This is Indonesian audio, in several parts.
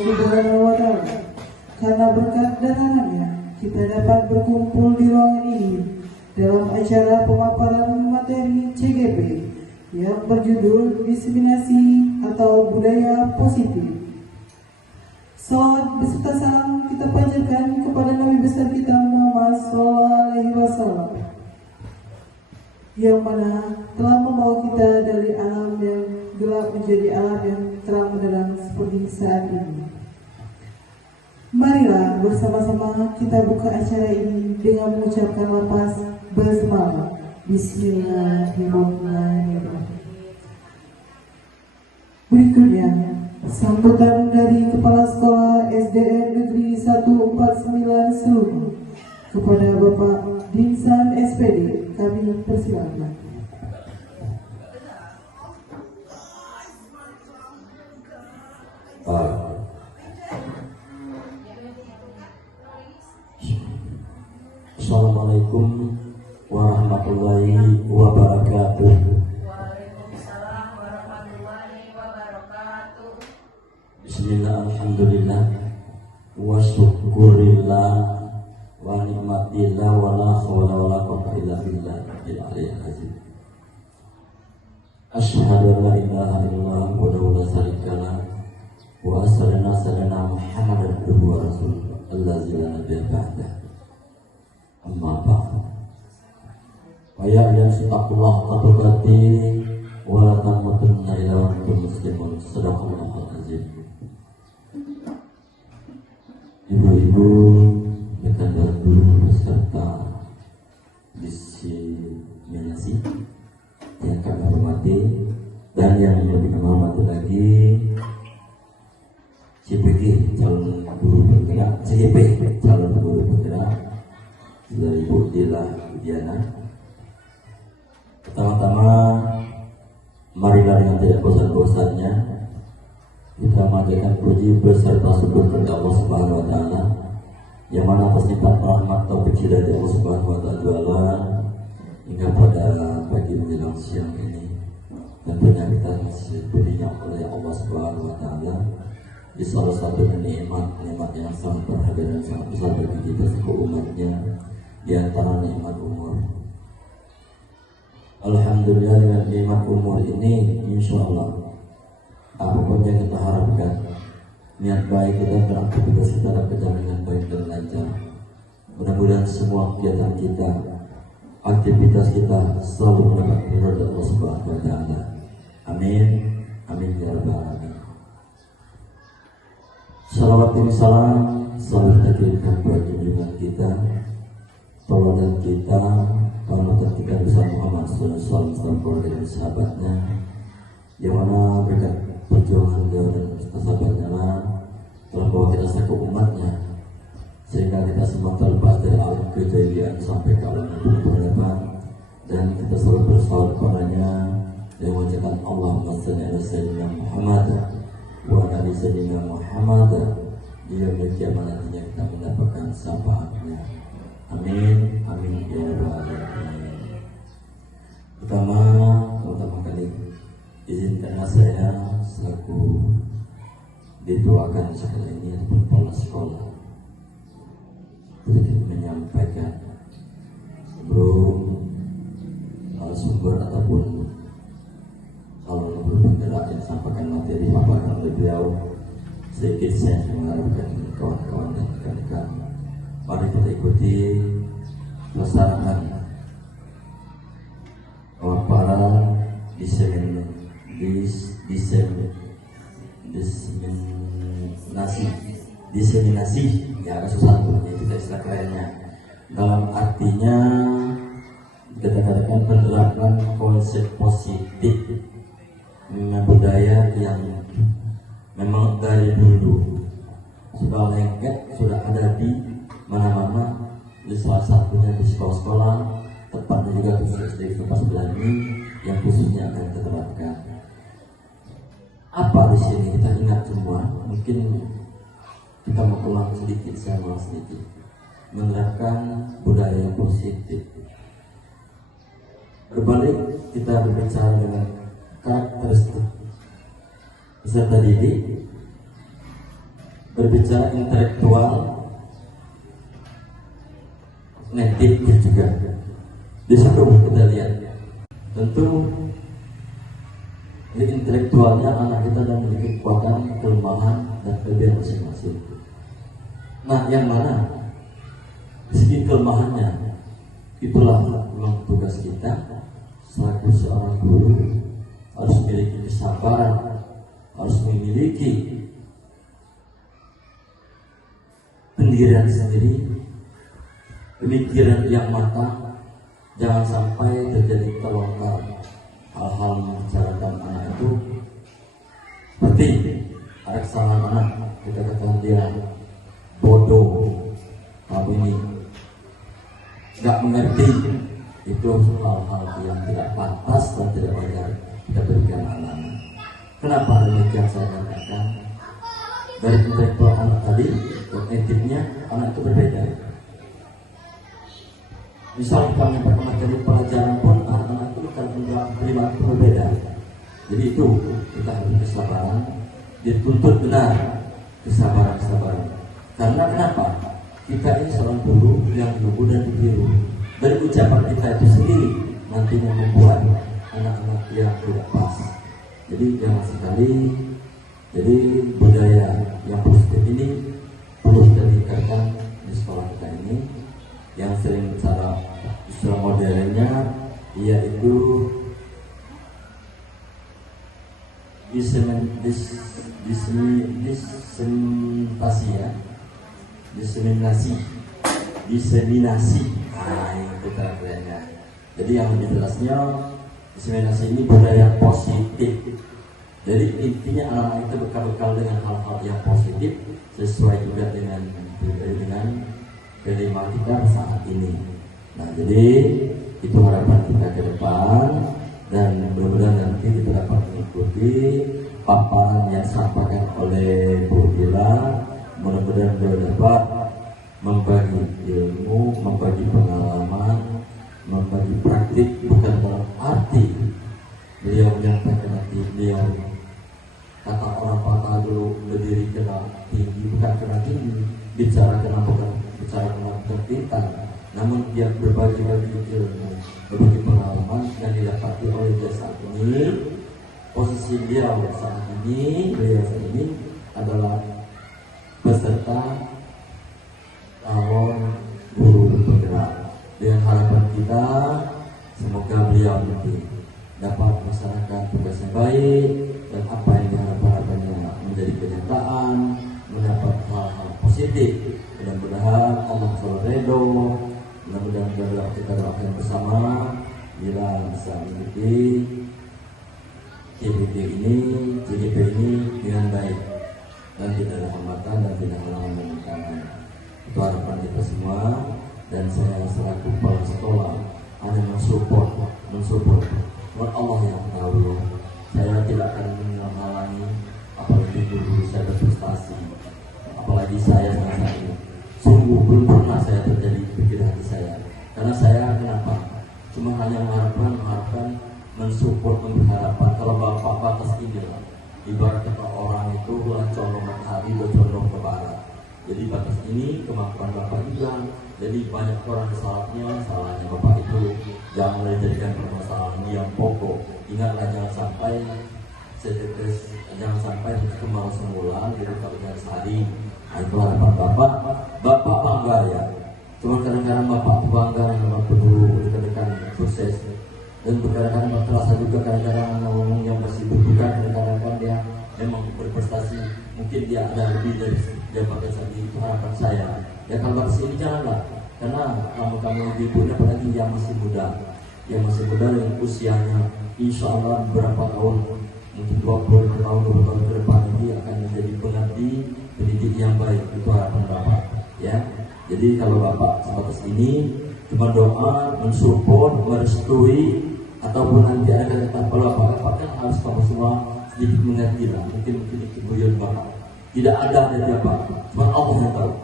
Subhanahu wa Ta'ala. Karena berkat datangannya kita dapat berkumpul di ruangan ini dalam acara pemaparan materi CGP yang berjudul Diseminasi atau Budaya Positif. Salawat beserta salam kita panjatkan kepada Nabi besar kita Muhammad SAW, yang mana telah membawa kita dari alam yang gelap menjadi alam yang terang benderang seperti saat ini. Marilah bersama-sama kita buka acara ini dengan mengucapkan lafaz basmalah. Bismillahirrahmanirrahim. Berikutnya, sambutan dari Kepala Sekolah SDN Negeri 149 Seluru kepada Bapak Dinsan SPD, kami persilakan. Assalamualaikum warahmatullahi wabarakatuh. Waalaikumsalam warahmatullahi wabarakatuh. Bismillah, alhamdulillah, wa syukurillah, wa nikmatillah, wa la hawla wa la quwwata illa billah al-aliyyil azim. Asyhadu an la ilaha illallah wa la syarika lah, wa asyhadu anna sayyidina Muhammadan abduhu wa rasuluhu allazi la nabiyya ba'dah. Amma ba'd. Wa ya ayyuhallazina taqullah wa la tamutunna illa wa antum muslimun. Shadaqallahul azim. Ibu-ibu, rekan guru beserta diseminasi yang kami hormati, dan yang lebih kami hormati lagi CPG calon guru bergerak, CGP calon guru bergerak dari Ibu Dila Diana. Pertama-tama, marilah dengan tidak bosan-bosannya kita mengajarkan puji beserta syukur kepada Allah Subhanahu wa Ta'ala, yang mana atas nikmat rahmat taufik hidayah dari Allah Subhanahu wa Ta'ala hingga pada pagi menjelang siang ini tentunya kita masih diberinya oleh Allah Subhanahu wa Ta'ala di salah satu nikmat yang sangat berharga dan sangat besar bagi kita sebagai umatnya, di antara nikmat umur. Alhamdulillah, dengan nikmat umur ini insya Allah apapun yang kita harapkan, niat baik kita beraktivitas kita dapat berjalan dengan baik dan lancar. Mudah-mudahan semua kegiatan kita, aktivitas kita selalu mendapat ridha Allah Subhanahu wa Ta'ala. Amin, amin ya rabbal alamin. Salawat dan salam selalu kita kirimkan bagi junjungan kita, tauladan kita, panutan kita besar Muhammad sallallahu alaihi wasallam dan sahabatnya, yang mana berkat perjuangan dan sahabatnya lah telah bawa kita satu umatnya, sehingga kita semua terlepas dari alam kejahilian sampai ke alam yang berhadapan, dan kita selalu bersalawat padanya dan mengucapkan Allahumma shalli ala sayyidina Muhammad wa ala sayyidina Muhammad, dia berkiamat nantinya kita mendapatkan syafaatnya. Amin, amin ya rabbal alamin. Pertama kali izinkanlah saya selaku dituakan sekali ini ataupun kepala sekolah sedikit menyampaikan sebelum sumber ataupun calon guru penggerak yang sampaikan materi paparan oleh beliau. Sedikit saya mengharapkan kawan-kawan dan rekan-rekan, mari kita ikuti pelaksanaan pemaparan diseminasi ya, agak susah itu kita istilah kerennya. Dalam artinya kita katakan penerapan konsep positif budaya yang memang dari dulu sudah lengket, sudah ada di mana-mana, di salah satunya di sekolah-sekolah, tepatnya juga khusus SD kelas 9 ini yang khususnya akan kita terapkan. Apa di sini kita ingat semua? Mungkin kita mau ulang sedikit, saya ulang sedikit. Menerapkan budaya yang positif. Berbalik kita berbicara dengan karakteristik peserta didik berbicara intelektual, netiknya juga. Di situ kita lihat, tentu di intelektualnya anak kita dan memiliki kekuatan, kelemahan dan kelebihan masing-masing. Nah, yang mana segi kelemahannya, itulah memang tugas kita selaku seorang guru harus memiliki kesabaran, harus memiliki pendirian sendiri, pemikiran yang matang, jangan sampai terjadi terlongkar hal-hal membicarakan anak itu. Seperti ada kesalahan anak, kita katakan dia bodoh, kamu ini nggak mengerti, itu hal-hal yang tidak pantas dan tidak wajar kita berikan anak. Kenapa demikian saya katakan? Dari intelektual anak tadi, kognitifnya anak itu berbeda. Misal kami materi pelajaran pun anak-anak itu akan menerima berbeda. Jadi itu kita harus kesabaran, dituntut benar kesabaran. Karena kenapa? Kita ini seorang guru yang lugu dan ditiru. Dari ucapan kita itu sendiri nantinya membuat anak-anak yang tidak pas. Jadi jangan sekali. Jadi budaya yang positif ini perlu kita tingkatkan di sekolah kita ini. Yang sering cara istilah modernnya yaitu diseminasi. Nah, itu kerennya. Jadi yang lebih jelasnya, diseminasi ini budaya positif. Jadi intinya anak-anak itu bekal dengan hal-hal yang positif sesuai juga dengan kelima kita saat ini. Nah, jadi itu harapan kita ke depan, dan mudah-mudahan nanti kita dapat mengikuti paparan yang disampaikan oleh Bu Dila. Mudah-mudahan beliau dapat membagi ilmu, membagi pengalaman, membagi praktik, bukan dalam arti beliau menyampaikan nanti beliau kata orang patah dulu berdiri kena tinggi, bukan kena tinggi, bicara kena bukan pintar, namun dia berbagi-bagi ilmu, berbagi pengalaman yang didapati oleh dia saat ini. Posisi beliau saat ini adalah peserta calon guru bergerak. Dengan harapan kita semoga beliau nanti dapat melaksanakan tugasnya baik, dan apa yang diharapkannya menjadi kenyataan, mendapat hal-hal positif. Mudah-mudahan Allah selalu ridho. Mudah-mudahan kita doakan bersama bila bisa mengikuti CGP ini dengan baik dan tidak ada hambatan dan tidak halangan dan rintangan. Itu harapan kita semua, dan saya selaku kepala sekolah hanya mensupport. Buat Allah yang tahu. Saya tidak akan menghalangi, apalagi guru saya berprestasi, apalagi saya merasa ini. Sungguh belum pernah saya terjadi pikir hati saya. Karena saya kenapa? Cuma hanya mengharapkan, mensupport, mengharapkan. Kalau bapak batas ini lah, ibarat kata orang itu condong matahari, condong ke barat. Jadi batas ini kemampuan bapak juga. Jadi banyak orang salahnya bapak itu jangan jadikan permasalahan yang pokok. Ingatlah jangan sampai setetes, jangan sampai itu mau sebulan jadi kalau sehari. Itu harapan bapak bangga ya. Cuma kadang-kadang bapak bangga dengan perlu dekat-dekat sukses, dan kadang-kadang terasa juga kadang-kadang ngomong yang masih berbukan, kadang-kadang dia memang berprestasi, mungkin dia ada lebih dari jabatan saat itu. Harapan saya ya kalau kesini janganlah, karena kamu ibu-ibu apalagi yang masih muda yang dengan usianya insya Allah beberapa tahun, mungkin 20 tahun ke depan ini akan menjadi pengabdi pendidik yang baik. Itu harapan bapak ya. Jadi kalau bapak sebatas ini cuma doa, mensupport, merestui, ataupun nanti ada kata kalau bapak kan harus kamu semua sedikit mengerti lah, mungkin kebuyan bapak tidak ada dari bapak, cuma Allah yang tahu.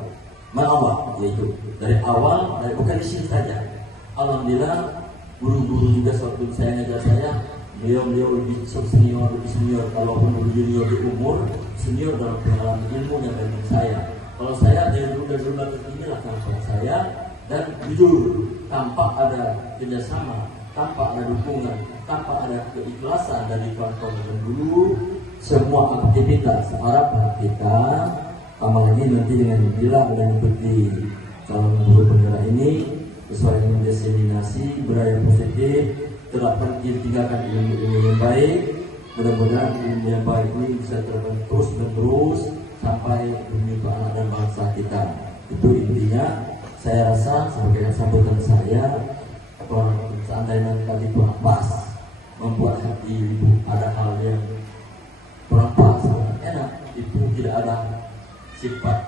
Mana Allah, yaitu dari awal, bukan di sini saja. Alhamdulillah guru-guru juga waktu saya ngajar saya beliau lebih senior, kalaupun lebih junior di umur, senior dalam pengalaman ilmu yang dari saya. Kalau saya dari dulu inilah kemampuan saya, dan jujur tanpa ada kerjasama, tanpa ada dukungan, tanpa ada keikhlasan dari kawan-kawan yang dulu, semua aktivitas harapan kita, apalagi nanti dengan bila dan seperti calon guru penggerak ini sesuai dengan diseminasi budaya positif, terapkan tinggalkan ilmu yang baik. Mudah-mudahan ilmu yang baik ini bisa terus menerus sampai demi anak dan bangsa kita. Itu intinya. Saya rasa sebagai sambutan saya, kalau seandainya tadi kurang pas, membuat hati ibu ada hal yang kurang pas, enak, itu tidak ada sifat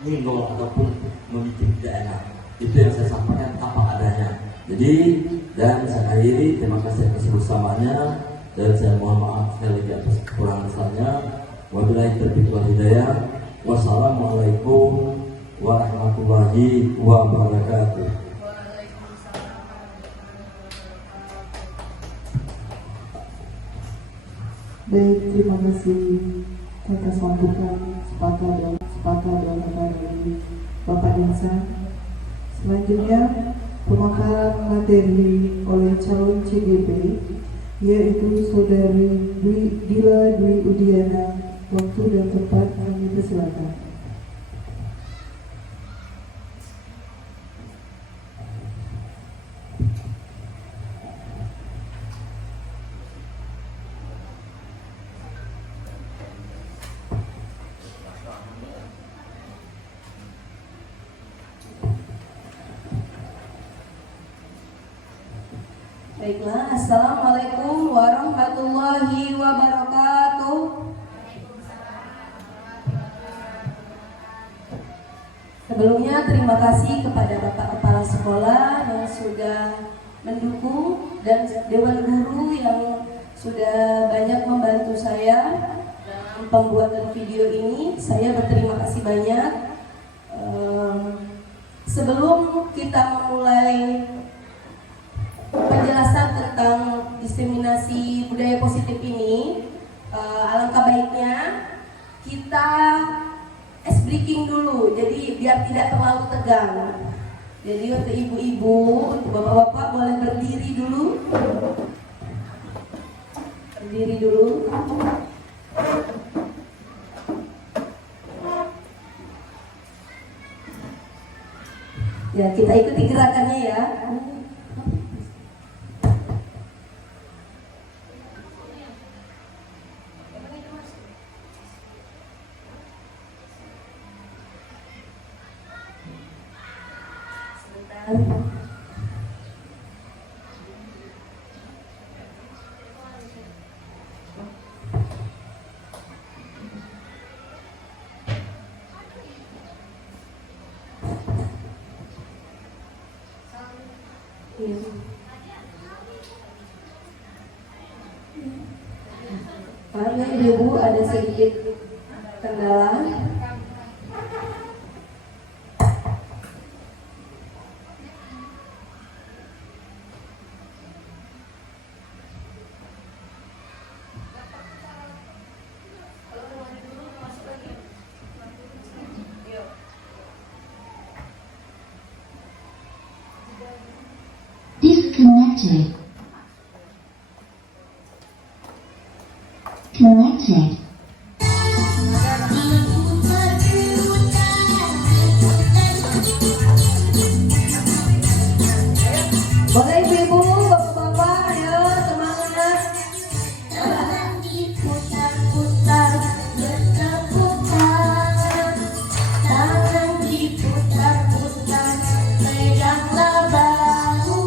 ninggol ataupun membuat tidak enak. Itu yang saya sampaikan apa adanya. Jadi, dan saya akhiri, terima kasih atas bersamanya, dan saya mohon maaf sekali lagi atas kekurangan besarnya. Wabillahi taufiq wal hidayah. Wassalamualaikum warahmatullahi wabarakatuh. Baik, terima kasih atas sambutan sepatah dan dari Bapak Insan. Selanjutnya pemaparan materi oleh calon CGP, yaitu Saudari Dila Dwi Udiana. Waktu dan tempat kami persilakan. Baiklah, Assalamualaikum warahmatullahi wabarakatuh. Sebelumnya terima kasih kepada Bapak Kepala Sekolah yang sudah mendukung dan Dewan Guru yang sudah banyak membantu saya dalam pembuatan video ini. Saya berterima kasih banyak. Sebelum kita memulai penjelasan tentang diseminasi budaya positif ini, alangkah baiknya kita ice breaking dulu, jadi biar tidak terlalu tegang. Jadi untuk ibu-ibu, untuk bapak-bapak boleh berdiri dulu. Berdiri dulu. Ya, kita ikuti gerakannya ya. Karena ibu ada sedikit kendala. Disconnected. Connected. Boleh ibu, bapak-bapak, ayo semangat. Tangan diputar-putar, bertepuk-tangan. Tangan diputar-putar, peganglah bahu.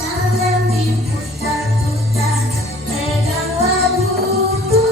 Tangan diputar-putar, peganglah buku.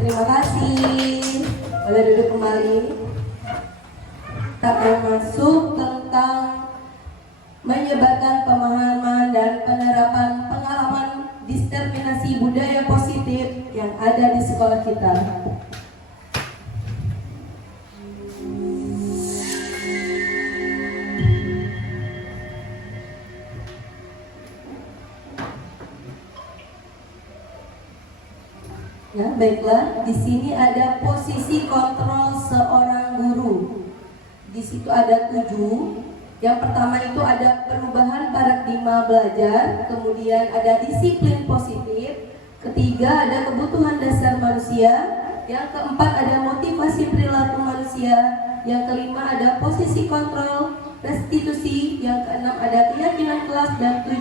Terima kasih. Boleh duduk kembali. Kita akan masuk tentang menyebarkan pemahaman dan penerapan pengalaman diskriminasi budaya positif yang ada di sekolah kita. Ya, baiklah. Di sini ada posisi kontrol seorang guru. Di situ ada 7. Yang pertama itu ada perubahan paradigma belajar, kemudian ada disiplin positif, ketiga ada kebutuhan dasar manusia, yang keempat ada motivasi perilaku manusia, yang kelima ada posisi kontrol restitusi, yang keenam ada keyakinan kelas, dan 7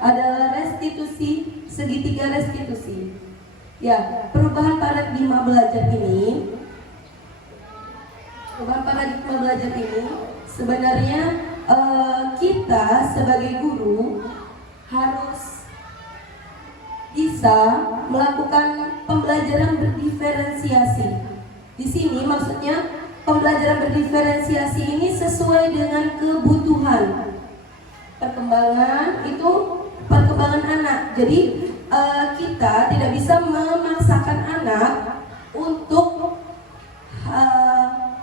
adalah restitusi, segitiga restitusi. Ya, perubahan paradigma belajar ini sebenarnya kita sebagai guru harus bisa melakukan pembelajaran berdiferensiasi. Di sini maksudnya pembelajaran berdiferensiasi ini sesuai dengan kebutuhan perkembangan anak. Jadi kita tidak bisa memaksakan anak untuk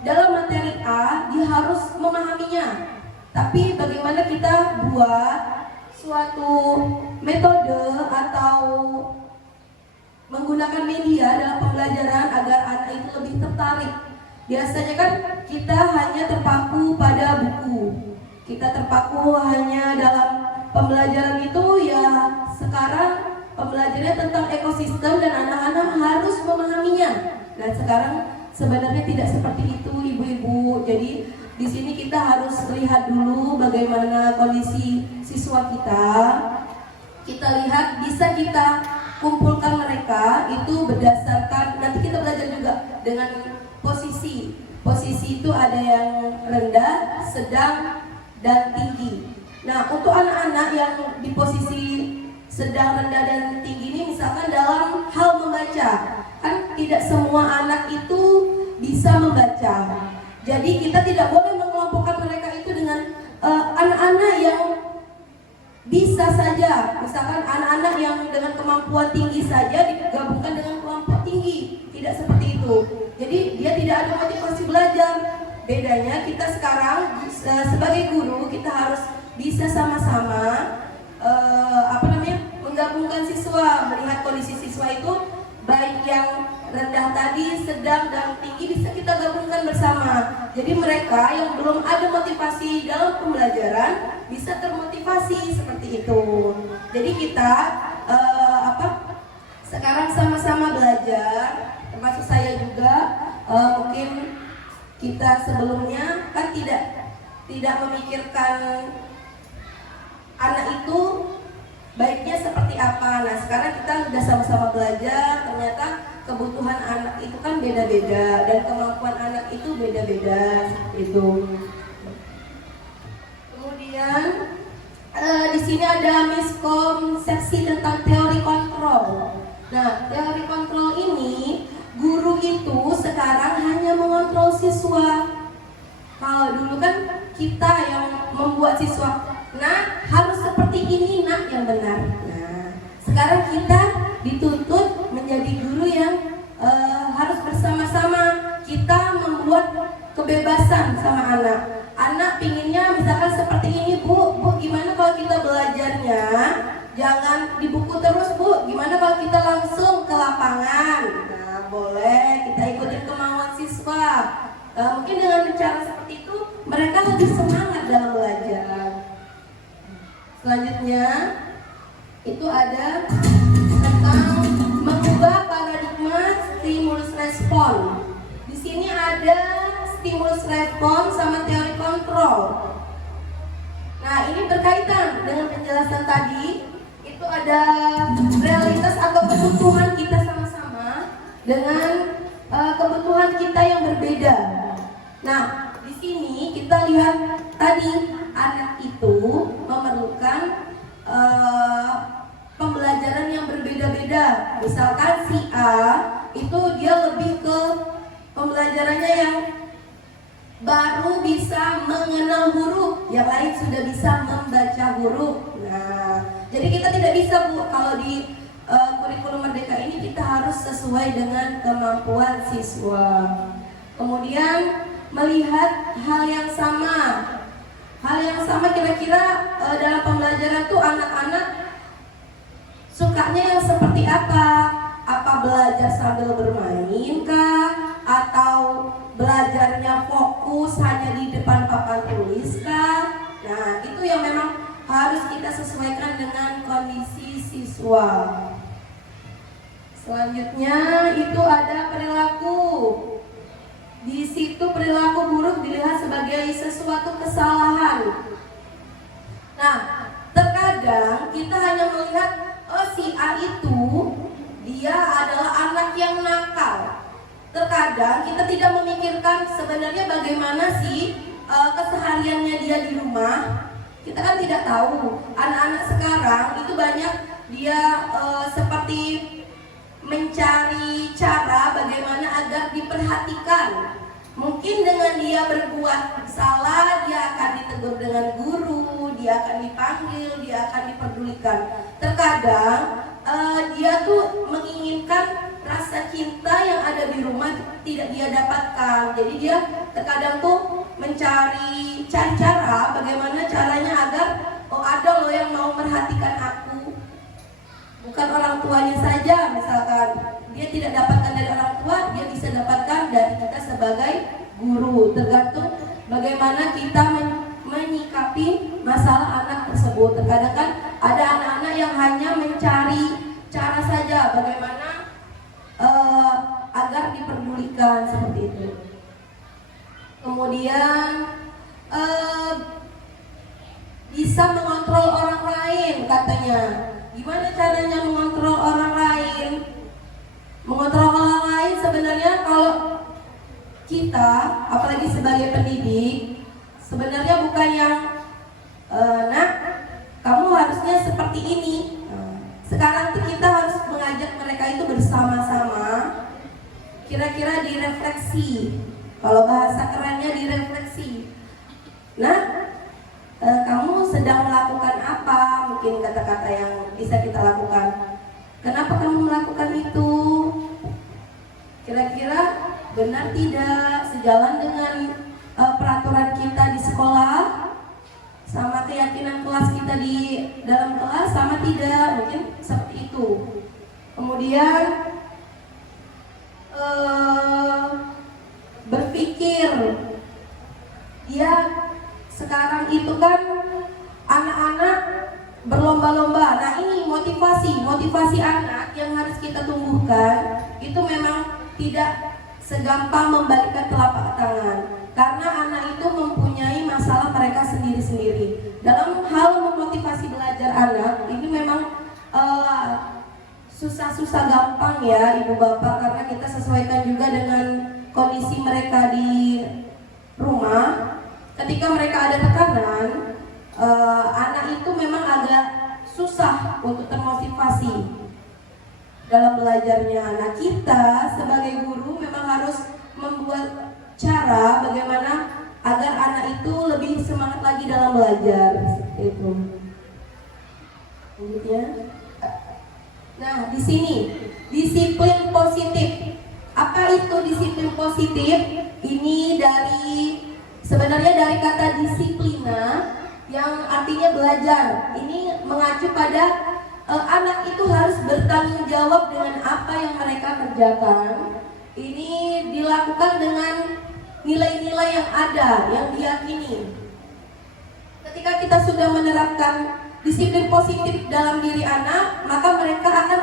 dalam materi A dia harus memahaminya. Tapi bagaimana kita buat suatu metode atau menggunakan media dalam pembelajaran agar anak itu lebih tertarik. Biasanya kan kita hanya terpaku pada buku. Kita terpaku hanya dalam pembelajaran itu, ya sekarang pembelajarannya tentang ekosistem dan anak-anak harus memahaminya. Dan sekarang sebenarnya tidak seperti itu, ibu-ibu. Jadi di sini kita harus lihat dulu bagaimana kondisi siswa kita. Kita lihat bisa kita kumpulkan mereka itu berdasarkan, nanti kita belajar juga dengan posisi. Posisi itu ada yang rendah, sedang, dan tinggi. Nah, untuk anak-anak yang di posisi sedang, rendah, dan tinggi ini misalkan dalam hal membaca, kan tidak semua anak itu bisa membaca. Jadi kita tidak boleh mengelompokkan mereka itu dengan anak-anak yang bisa saja. Misalkan anak-anak yang dengan kemampuan tinggi saja digabungkan dengan kelompok tinggi. Tidak seperti itu. Jadi dia tidak ada motivasi belajar. Bedanya kita sekarang sebagai guru kita harus bisa sama-sama menggabungkan siswa, melihat kondisi siswa itu baik yang rendah tadi, sedang, dan tinggi bisa kita gabungkan bersama. Jadi mereka yang belum ada motivasi dalam pembelajaran bisa termotivasi seperti itu. Jadi kita sekarang sama-sama belajar, termasuk saya juga. Mungkin kita sebelumnya kan tidak memikirkan anak itu baiknya seperti apa. Nah sekarang kita sudah sama-sama belajar, ternyata kebutuhan anak itu kan beda-beda dan kemampuan anak itu beda-beda itu. Kemudian di sini ada miskonsepsi tentang teori kontrol. Nah teori kontrol ini guru itu sekarang hanya mengontrol siswa. Kalau dulu kan kita yang membuat siswa, nah harus seperti ini nak yang benar. Nah sekarang kita dituntut menjadi guru yang harus bersama-sama. Kita membuat kebebasan sama anak. Anak pinginnya misalkan seperti ini, bu gimana kalau kita belajarnya jangan di buku terus, bu, gimana kalau kita langsung ke lapangan. Nah boleh, kita ikutin kemauan siswa. Mungkin dengan cara seperti itu mereka lebih semangat dalam belajar. Selanjutnya itu ada tentang mengubah paradigma stimulus respon. Di sini ada stimulus respon sama teori kontrol. Nah ini berkaitan dengan penjelasan tadi. Itu ada realitas atau kebutuhan kita sama-sama dengan kebutuhan kita yang berbeda. Nah di sini kita lihat tadi anak itu memerlukan pembelajaran yang berbeda berbeda-beda. Misalkan si A itu dia lebih ke pembelajarannya yang baru bisa mengenal huruf, yang lain sudah bisa membaca huruf. Nah, jadi kita tidak bisa Bu, kalau di kurikulum Merdeka ini kita harus sesuai dengan kemampuan siswa. Kemudian melihat hal yang sama. Hal yang sama kira-kira dalam pembelajaran tuh anak-anak sukanya yang seperti apa? Apa belajar sambil bermain kah? Atau belajarnya fokus hanya di depan papan tulis kah? Nah, itu yang memang harus kita sesuaikan dengan kondisi siswa. Selanjutnya itu ada perilaku. Di situ perilaku buruk dilihat sebagai sesuatu kesalahan. Nah, terkadang kita hanya melihat si A itu dia adalah anak yang nakal. Terkadang kita tidak memikirkan sebenarnya bagaimana sih kesehariannya dia di rumah. Kita kan tidak tahu. Anak-anak sekarang itu banyak dia seperti mencari cara bagaimana agar diperhatikan. Mungkin dengan dia berbuat salah, dia akan ditegur dengan guru, dia akan dipanggil, dia akan diperdulikan. Terkadang dia tuh menginginkan rasa cinta yang ada di rumah tidak dia dapatkan. Jadi dia terkadang tuh mencari cara bagaimana caranya agar ada loh yang mau merhatikan aku. Bukan orang tuanya saja, misalkan dia tidak dapatkan dari orang tua, dia bisa dapatkan dari kita sebagai guru. Tergantung bagaimana kita menyikapi masalah anak tersebut. Terkadang kan ada anak-anak yang hanya mencari cara saja bagaimana agar diperdulikan seperti itu. Kemudian bisa mengontrol orang lain katanya. Gimana caranya mengontrol orang lain? Mengontrol orang lain sebenarnya kalau kita, apalagi sebagai pendidik, sebenarnya bukan yang nak, kamu harusnya seperti ini. Sekarang tuh kita harus mengajak mereka itu bersama-sama. Kira-kira direfleksi. Kalau bahasa kerennya direfleksi. Nah, kamu sedang melakukan apa? Mungkin kata-kata yang bisa kita lakukan. Kenapa kamu melakukan itu? Kira-kira benar tidak? Sejalan dengan peraturan kita di sekolah? Sama keyakinan kelas kita di dalam kelas? Sama tidak? Mungkin seperti itu. Kemudian berpikir. Dia sekarang itu kan anak-anak berlomba-lomba. Nah, ini motivasi anak yang harus kita tumbuhkan. Itu memang tidak segampang membalikkan telapak tangan, karena anak itu mempunyai masalah mereka sendiri-sendiri. Dalam hal memotivasi belajar anak ini memang susah-susah gampang ya ibu bapak, karena kita sesuaikan juga dengan kondisi mereka di rumah. Ketika mereka ada tekanan, anak itu memang agak susah untuk termotivasi dalam belajarnya. Nah, kita sebagai guru memang harus membuat cara bagaimana agar anak itu lebih semangat lagi dalam belajar. Itu. Lanjutnya. Nah, di sini disiplin positif. Apa itu disiplin positif? Ini sebenarnya dari kata disiplina yang artinya belajar. Ini mengacu pada anak itu harus bertanggung jawab dengan apa yang mereka kerjakan. Ini dilakukan dengan nilai-nilai yang ada, yang diyakini. Ketika kita sudah menerapkan disiplin positif dalam diri anak, maka mereka akan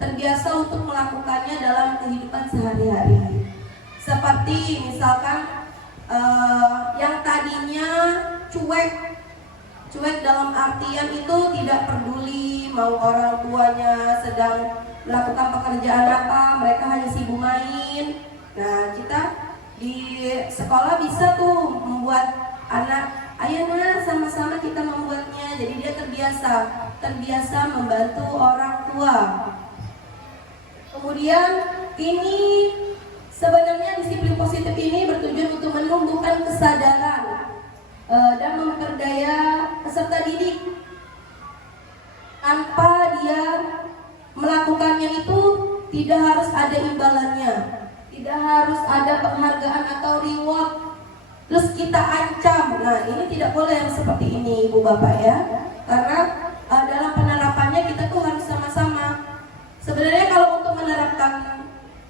terbiasa untuk melakukannya dalam kehidupan sehari-hari. Seperti misalkan yang tadinya cuek dalam artian itu tidak peduli mau orang tuanya sedang melakukan pekerjaan apa, mereka hanya sibuk main. Nah, kita di sekolah bisa tuh membuat anak Ayo nak, sama-sama kita membuatnya. Jadi dia terbiasa membantu orang tua. Kemudian ini sebenarnya disiplin positif ini bertujuan untuk menumbuhkan kesadaran dan memperdaya peserta didik. Tanpa dia melakukannya itu tidak harus ada imbalannya, tidak harus ada penghargaan atau reward. Terus kita ancam. Nah, ini tidak boleh yang seperti ini, Ibu Bapak ya. Karena dalam penerapannya kita tuh harus sama-sama. Sebenarnya kalau untuk menerapkan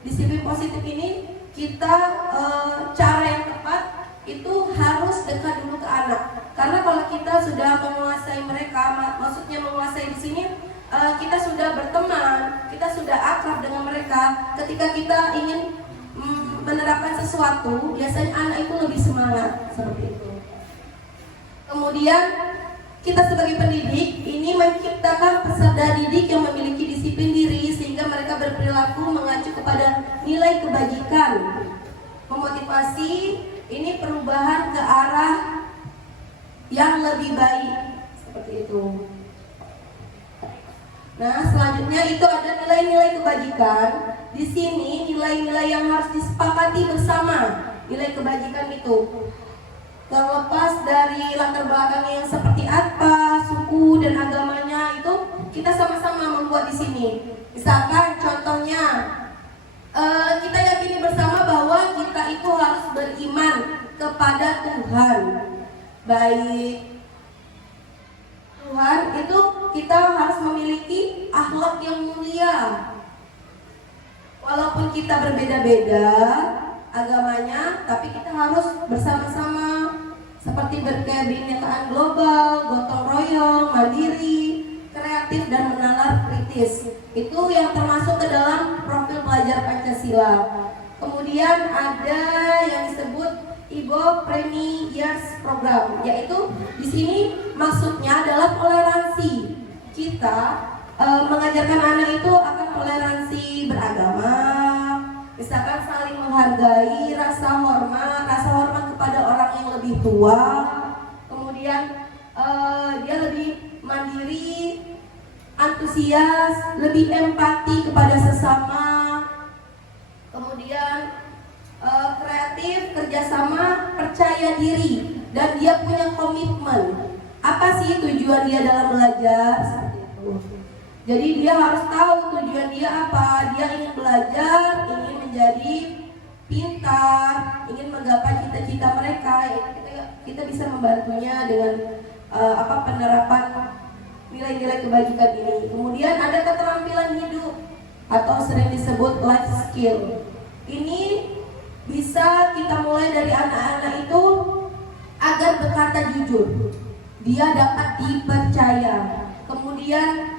disiplin positif ini, kita cara yang tepat itu harus dekat dulu ke anak. Karena kalau kita sudah menguasai mereka, maksudnya menguasai di sini, kita sudah berteman, kita sudah akrab dengan mereka. Ketika kita ingin menerapkan sesuatu, biasanya anak itu lebih semangat seperti itu. Kemudian kita sebagai pendidik ini menciptakan peserta didik yang memiliki disiplin diri sehingga mereka berperilaku mengacu kepada nilai kebajikan. Memotivasi ini perubahan ke arah yang lebih baik seperti itu. Nah, selanjutnya itu ada nilai-nilai kebajikan. Di sini nilai-nilai yang harus disepakati bersama. Nilai kebajikan itu terlepas dari latar belakangnya yang seperti apa, suku dan agamanya, itu kita sama-sama membuat di sini. Misalkan contohnya, kita yakini bersama bahwa kita itu harus beriman kepada Tuhan. Baik Tuhan itu kita harus memiliki akhlak yang mulia. Walaupun kita berbeda-beda agamanya, tapi kita harus bersama-sama seperti berkebinekaan global, gotong royong, mandiri, kreatif dan menalar kritis. Itu yang termasuk ke dalam profil pelajar Pancasila. Kemudian ada yang disebut IBO Premi Years Program, yaitu di sini maksudnya adalah toleransi. Kita mengajarkan anak itu akan toleransi beragama, misalkan saling menghargai, rasa hormat kepada orang yang lebih tua. Kemudian dia lebih mandiri, antusias, lebih empati kepada sesama. Kemudian kreatif, kerjasama, percaya diri, dan dia punya komitmen. Apa sih tujuan dia dalam belajar? Seperti itu. Jadi dia harus tahu tujuan dia apa. Dia ingin belajar, ingin menjadi pintar, ingin menggapai cita-cita mereka. Kita bisa membantunya dengan penerapan nilai-nilai kebajikan ini. Kemudian ada keterampilan hidup atau sering disebut life skill. Ini bisa kita mulai dari anak-anak itu agar berkata jujur, dia dapat dipercaya. Kemudian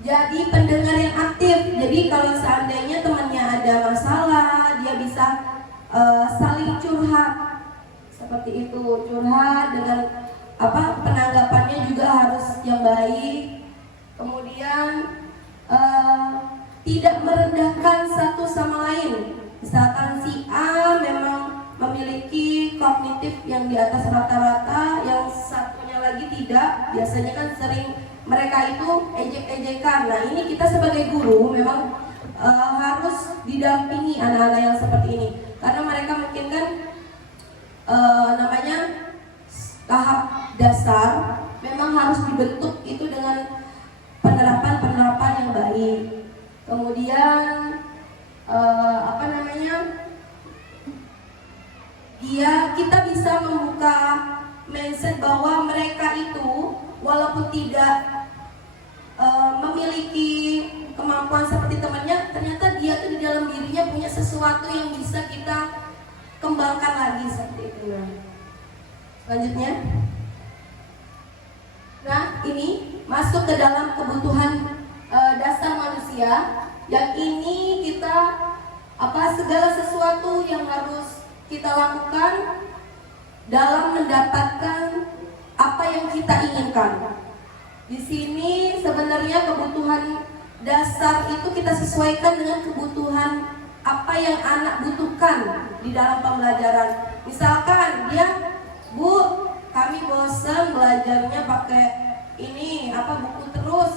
jadi pendengar yang aktif. Jadi kalau seandainya temannya ada masalah, dia bisa saling curhat. Seperti itu, curhat dengan penanggapannya juga harus yang baik. Kemudian tidak merendahkan satu sama lain. Misalkan si A memang memiliki kognitif yang di atas rata-rata, yang satunya lagi tidak. Biasanya kan sering mereka itu ejek-ejekan. Nah, ini kita sebagai guru memang harus didampingi anak-anak yang seperti ini, karena mereka mungkin kan namanya tahap dasar memang harus dibentuk itu dengan penerapan yang baik. Kemudian kita bisa membuka mindset bahwa mereka itu walaupun tidak memiliki kemampuan seperti temannya, ternyata dia tuh di dalam dirinya punya sesuatu yang bisa kita kembangkan lagi seperti itu. Selanjutnya, nah ini masuk ke dalam kebutuhan dasar manusia. Yang ini kita segala sesuatu yang harus kita lakukan dalam mendapatkan apa yang kita inginkan. Di sini sebenarnya kebutuhan dasar itu kita sesuaikan dengan kebutuhan apa yang anak butuhkan di dalam pembelajaran. Misalkan dia Bu, kami bosan belajarnya pakai ini buku terus.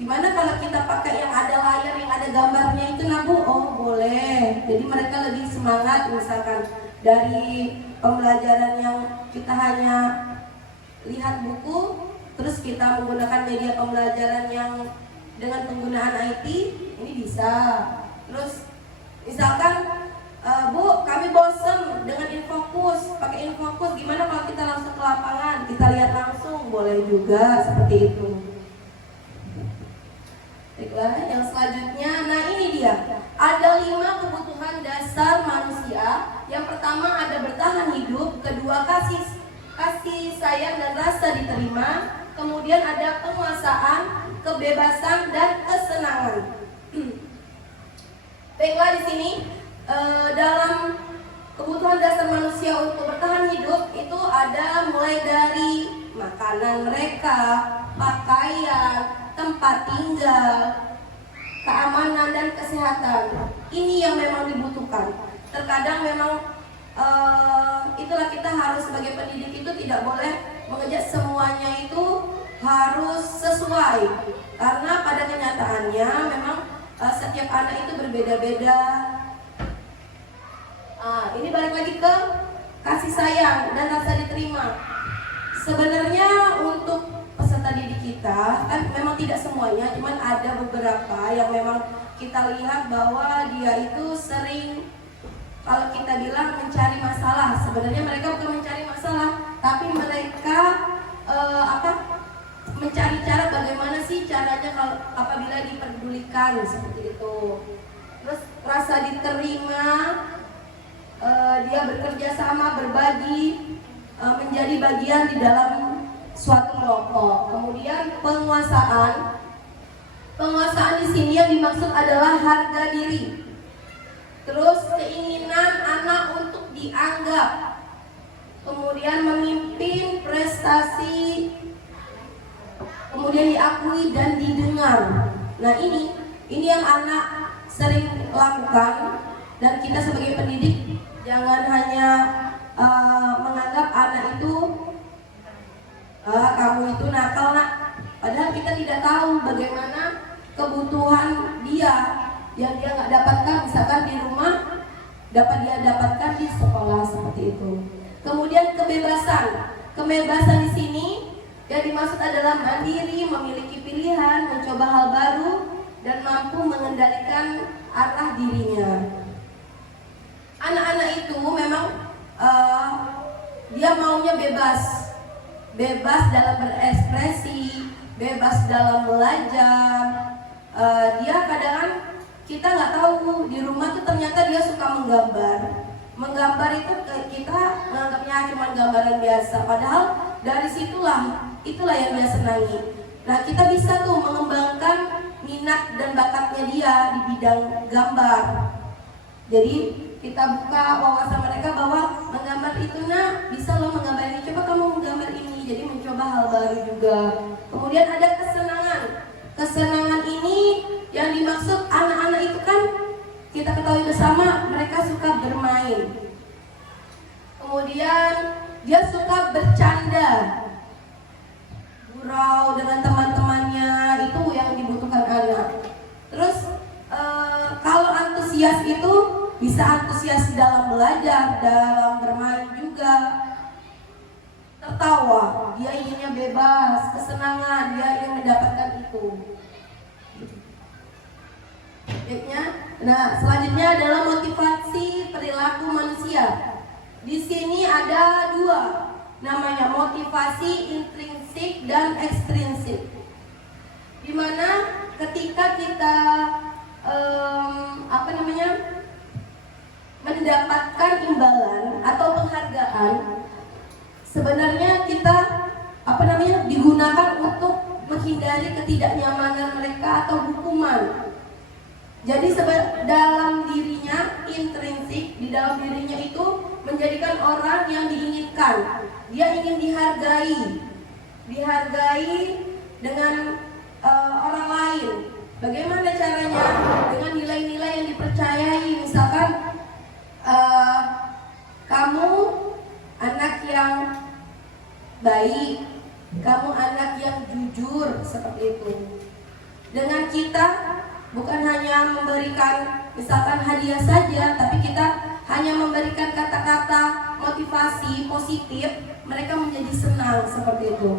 Gimana kalau kita pakai yang ada layar, yang ada gambarnya itu, nah Bu? Oh boleh. Jadi mereka lebih semangat, misalkan dari pembelajaran yang kita hanya lihat buku, terus kita menggunakan media pembelajaran yang dengan penggunaan IT, ini bisa. Terus misalkan Bu, kami bosen dengan infokus, pakai infokus, gimana kalau kita langsung ke lapangan, kita lihat langsung, boleh juga seperti itu. Baiklah, yang selanjutnya, nah ini dia, ada 5 kebutuhan dasar manusia. Yang pertama ada bertahan hidup, kedua kasih sayang dan rasa diterima, kemudian ada penguasaan, kebebasan dan kesenangan. Baiklah, di sini dalam kebutuhan dasar manusia untuk bertahan hidup itu ada mulai dari makanan mereka, pakaian, tempat tinggal, keamanan dan kesehatan. Ini yang memang dibutuhkan. Terkadang memang itulah kita harus sebagai pendidik itu tidak boleh mengejar semuanya itu harus sesuai, karena pada kenyataannya memang setiap anak itu berbeda-beda. Ini balik lagi ke kasih sayang dan rasa diterima. Sebenarnya untuk peserta didik kita kan memang tidak semuanya, cuman ada beberapa yang memang kita lihat bahwa dia itu sering, kalau kita bilang mencari masalah. Sebenarnya mereka bukan mencari masalah, tapi mereka mencari cara bagaimana sih caranya kalau apabila diperdulikan, seperti itu. Terus rasa diterima, dia bekerja sama, berbagi, menjadi bagian di dalam suatu kelompok. Kemudian penguasaan di sini yang dimaksud adalah harga diri. Terus keinginan anak untuk dianggap, kemudian memimpin prestasi, kemudian diakui dan didengar. Nah ini yang anak sering lakukan, dan kita sebagai pendidik jangan hanya menganggap anak itu kamu itu nakal nak, padahal kita tidak tahu bagaimana kebutuhan dia yang dia nggak dapatkan, misalkan di rumah dapat dia dapatkan di sekolah, seperti itu. Kemudian kebebasan di sini yang dimaksud adalah mandiri, memiliki pilihan, mencoba hal baru, dan mampu mengendalikan arah dirinya. Anak-anak itu memang dia maunya bebas dalam berekspresi, bebas dalam belajar. Dia kadang kita nggak tahu di rumah tuh ternyata dia suka menggambar itu kita menganggapnya cuma gambaran biasa, padahal dari itulah yang dia senangi. Nah kita bisa tuh mengembangkan minat dan bakatnya dia di bidang gambar. Jadi kita buka wawasan mereka bahwa menggambar itu bisa lo menggambar ini, coba kamu menggambar ini, jadi mencoba hal baru juga. Kemudian ada kesenangan ini yang dimaksud anak-anak itu kan kita ketahui bersama mereka suka bermain, kemudian dia suka bercanda, gurau dengan teman-temannya, itu yang dibutuhkan anak. Terus kalau antusias itu bisa antusias dalam belajar, dalam bermain juga, tertawa, dia inginnya bebas, kesenangan, dia ingin mendapatkan itu. Nah, selanjutnya adalah motivasi perilaku manusia. Di sini ada 2, namanya motivasi intrinsik dan ekstrinsik. Dimana ketika kita mendapatkan imbalan atau penghargaan, sebenarnya kita digunakan untuk menghindari ketidaknyamanan mereka atau hukuman. Jadi dalam dirinya intrinsik, di dalam dirinya itu menjadikan orang yang diinginkan. Dia ingin dihargai dengan orang lain. Bagaimana caranya? Dengan nilai-nilai yang dipercayai. Misalkan kamu anak yang baik, kamu anak yang jujur, seperti itu. Dengan kita bukan hanya memberikan misalkan hadiah saja, tapi kita hanya memberikan kata-kata motivasi positif, mereka menjadi senang, seperti itu.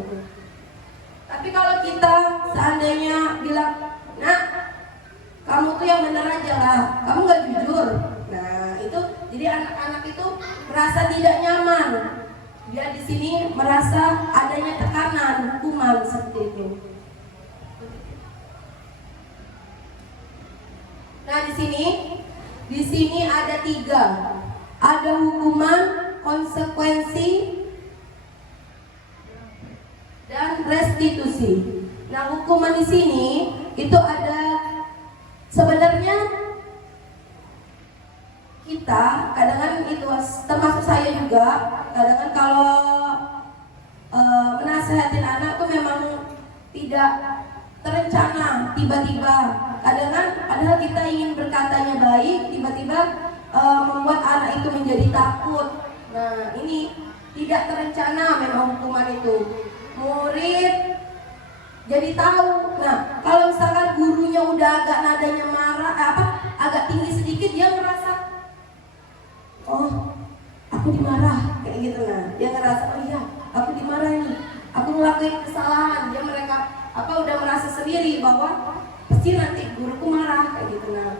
Tapi kalau kita seandainya bilang, "Nah, kamu tuh yang bener aja lah, kamu gak jujur." Nah, itu jadi anak-anak itu merasa tidak nyaman. Dia di sini merasa adanya tekanan, hukuman, seperti itu. Nah, di sini ada 3. Ada hukuman, konsekuensi, dan restitusi. Nah, hukuman di sini itu ada sebenarnya kita kadang-kadang itu termasuk saya juga kadang-kadang kalau menasehatin anak tuh memang tidak terencana, tiba-tiba. Kadang-kadang padahal kita ingin berkatanya baik, tiba-tiba membuat anak itu menjadi takut. Nah, ini tidak terencana memang hukuman itu. Murid jadi tahu. Nah, kalau misalkan gurunya udah agak nadanya marah, agak tinggi sedikit, dia ngerasa, oh, aku dimarah, kayak gitu. Nah, dia ngerasa, oh iya, aku dimarahin, aku ngelakuin kesalahan. Dia udah merasa sendiri bahwa pasti nanti guruku marah, kayak gitu. Nah,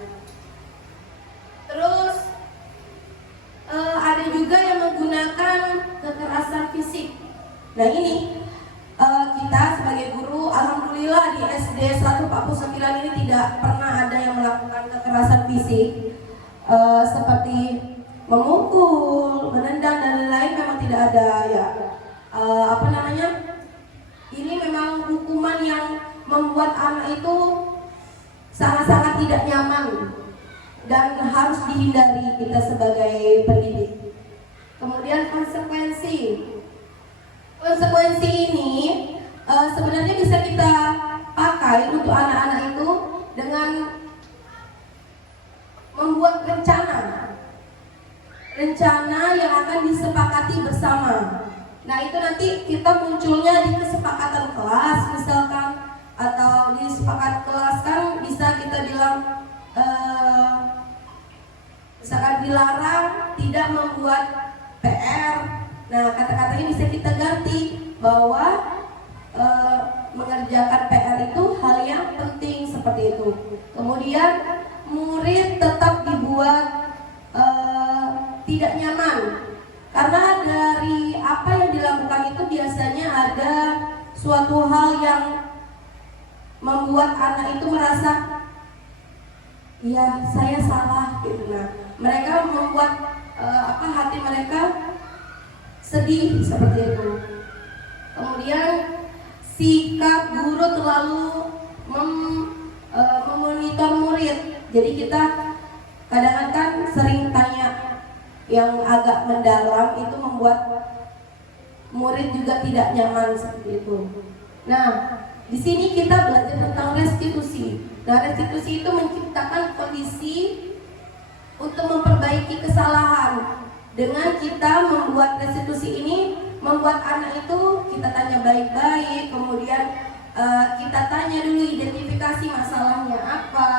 terus ada juga yang menggunakan kekerasan fisik. Nah, ini kita sebagai guru, alhamdulillah di SD 149 ini tidak pernah ada yang melakukan kekerasan fisik seperti memukul, menendang dan lain-lain, memang tidak ada ya. Ini memang hukuman yang membuat anak itu sangat-sangat tidak nyaman dan harus dihindari kita sebagai pendidik. Kemudian konsekuensi ini sebenarnya bisa kita pakai untuk anak-anak itu dengan membuat rencana yang akan disepakati bersama. Nah, itu nanti kita munculnya di kesepakatan kelas misalkan, atau di sepakat kelas kan bisa kita bilang misalkan dilarang tidak membuat PR. Nah, kata-katanya bisa kita ganti bahwa mengerjakan PR itu hal yang penting, seperti itu. Kemudian murid tetap dibuat tidak nyaman karena dari apa yang dilakukan itu biasanya ada suatu hal yang membuat anak itu merasa, iya, saya salah, gitu. Nah, mereka membuat hati mereka sedih, seperti itu. Kemudian sikap guru terlalu memonitor murid. Jadi kita kadang-kadang sering tanya yang agak mendalam, itu membuat murid juga tidak nyaman, seperti itu. Nah, di sini kita belajar tentang restitusi. Nah, restitusi itu menciptakan kondisi untuk memperbaiki kesalahan. Dengan kita membuat restitusi ini, membuat anak itu kita tanya baik-baik, kemudian kita tanya dulu identifikasi masalahnya apa,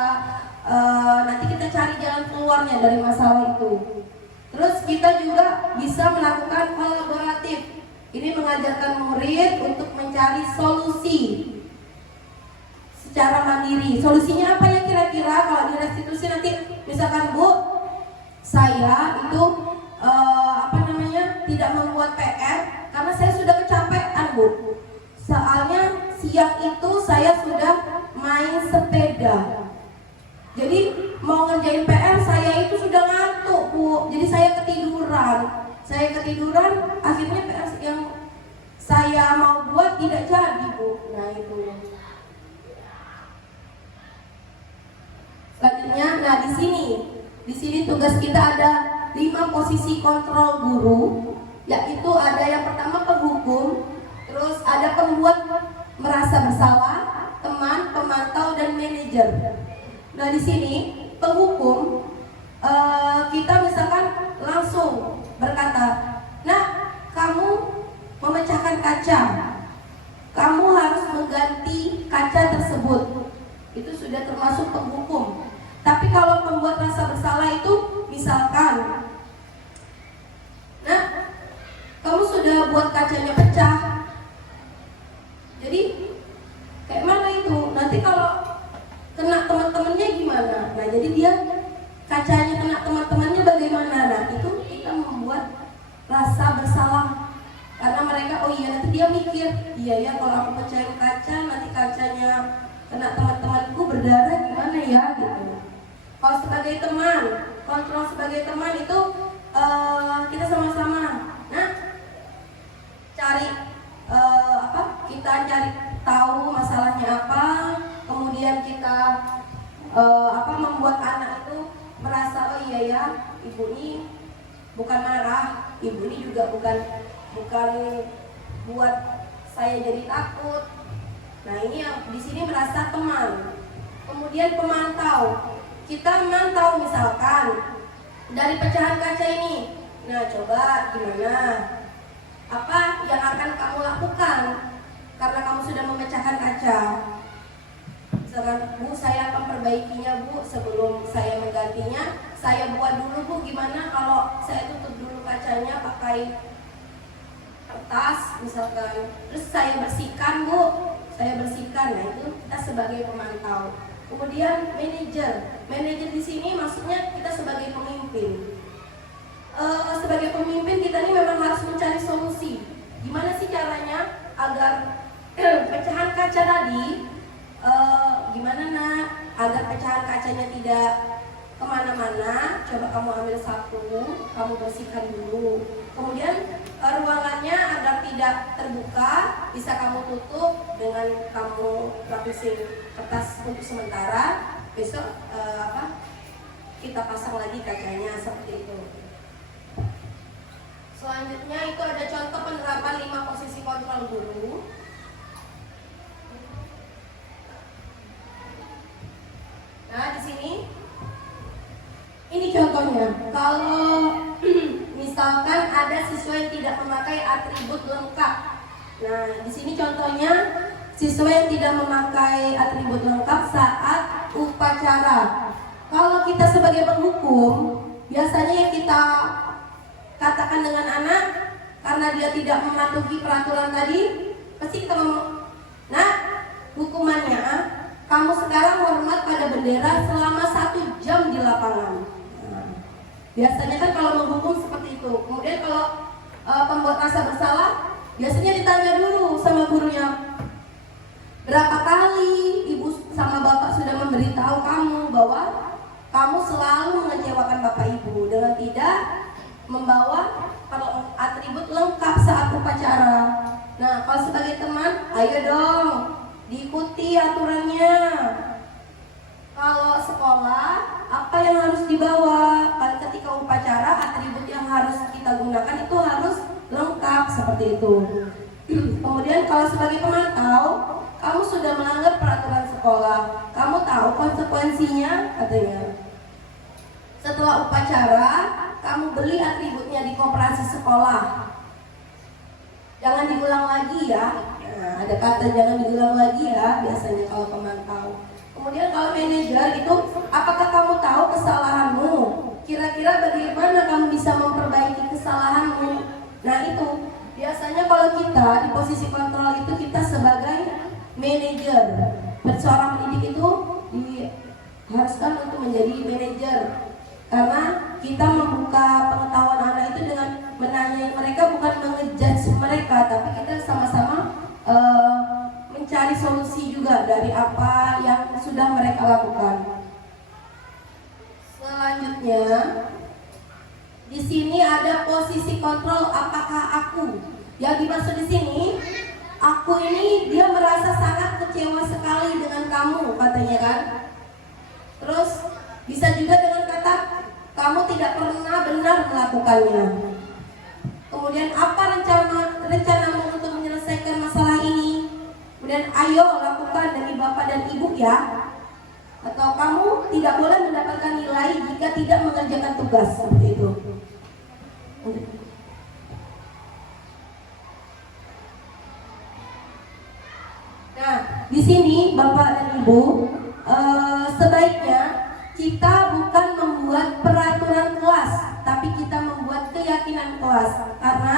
nanti kita cari jalan keluarnya dari masalah itu. Terus kita juga bisa melakukan kolaboratif. Ini mengajarkan murid untuk mencari solusi secara mandiri. Solusinya apa ya kira-kira kalau di restitusi nanti, misalkan, Bu, saya itu tidak membuat PR karena saya sudah kecapean, Bu. Soalnya siang itu saya sudah main sepeda. Jadi mau ngerjain PR saya itu sudah ngantuk, Bu. Jadi saya ketiduran. Akhirnya PR yang saya mau buat tidak jadi, Bu. Nah, itu. Selanjutnya, nah di sini tugas kita ada 5 posisi kontrol guru, yaitu ada yang pertama penghukum, terus ada pembuat merasa bersalah, teman, pemantau, dan manajer. Nah, di sini penghukum, kita misalkan langsung berkata, "Nah, kamu memecahkan kaca sudah termasuk penghukum. Tapi kalau membuat rasa bersalah itu, misalkan, nah, kamu sudah buat kacanya pecah, jadi kayak mana itu? Nanti kalau kena teman-temannya gimana? Nah, jadi dia kacanya kena teman-temannya bagaimana? Nah, itu kita membuat rasa bersalah. Karena mereka, oh iya, nanti dia mikir, iya ya kalau aku pecahin kaca, nanti kacanya kena teman-temanku berdarah gimana ya gitu. Kalau sebagai teman, kontrol sebagai teman itu kita sama-sama, nah, cari kita cari tahu masalahnya apa, kemudian kita membuat anak itu merasa, oh iya ya, ibu ini bukan marah, ibu ini juga bukan buat saya jadi takut. Nah, ini yang di sini merasa teman. Kemudian pemantau. Kita memantau misalkan dari pecahan kaca ini. Nah, coba gimana? Apa yang akan kamu lakukan karena kamu sudah memecahkan kaca? Misalkan, Bu, saya akan perbaikinya, Bu, sebelum saya menggantinya. Saya buat dulu, Bu, gimana kalau saya tutup dulu kacanya pakai kertas misalkan, terus saya bersihkan, Bu, saya bersihkan. Nah, itu kita sebagai pemantau. Kemudian manajer di sini maksudnya kita sebagai pemimpin. Sebagai pemimpin kita ini memang harus mencari solusi. Gimana sih caranya agar pecahan kaca tadi, gimana nak, agar pecahan kacanya tidak kemana-mana? Coba kamu ambil satu, kamu bersihkan dulu. Kemudian ruangannya agar tidak terbuka, bisa kamu tutup dengan kamu lapisin kertas untuk sementara. Besok kita pasang lagi kacanya seperti itu. Selanjutnya itu ada contoh penerapan 5 posisi kontrol guru. Nah, di sini ini contohnya. Kalau misalkan ada siswa yang tidak memakai atribut lengkap. Nah, di sini contohnya siswa yang tidak memakai atribut lengkap saat upacara. Kalau kita sebagai penghukum, biasanya yang kita katakan dengan anak, karena dia tidak mematuhi peraturan tadi, pasti kita ngomong, nah, hukumannya kamu sekarang hormat pada bendera selama 1 jam di lapangan. Biasanya kan kalau menghukum seperti itu. Kemudian kalau pembuat rasa bersalah, biasanya ditanya dulu sama gurunya, berapa kali ibu sama bapak sudah memberitahu kamu bahwa kamu selalu mengecewakan bapak ibu dengan tidak membawa atribut lengkap saat upacara. Nah, kalau sebagai teman, ayo dong diikuti aturannya. Kalau sekolah, apa yang harus dibawa? Kalau ketika upacara, atribut yang harus kita gunakan itu harus lengkap seperti itu. Kemudian kalau sebagai pemantau, kamu sudah melanggar peraturan sekolah, kamu tahu konsekuensinya, katanya. Setelah upacara, kamu beli atributnya di koperasi sekolah. Jangan diulang lagi ya. Nah, ada kata jangan diulang lagi ya, biasanya kalau pemantau. Kemudian kalau manajer itu, apakah kamu tahu kesalahanmu? Kira-kira bagaimana kamu bisa memperbaiki kesalahanmu? Nah, itu biasanya kalau kita di posisi kontrol itu kita sebagai manajer. Seorang pendidik itu diharuskan untuk menjadi manajer, karena kita membuka pengetahuan anak itu dengan menanyai mereka, bukan mengejudge mereka, tapi kita sama-sama mencari solusi juga dari apa yang sudah mereka lakukan. Selanjutnya, di sini ada posisi kontrol apakah aku. Yang dimaksud di sini, aku ini dia merasa sangat kecewa sekali dengan kamu, katanya kan. Terus bisa juga dengan kata kamu tidak pernah benar melakukannya. Kemudian apa rencanamu untuk menyelesaikan masalah ini? Kemudian ayo lakukan dari bapak dan ibu ya. Atau kamu tidak boleh mendapatkan nilai jika tidak mengerjakan tugas, seperti itu. Nah, di sini bapak dan ibu kita bukan membuat peraturan kelas, tapi kita membuat keyakinan kelas. Karena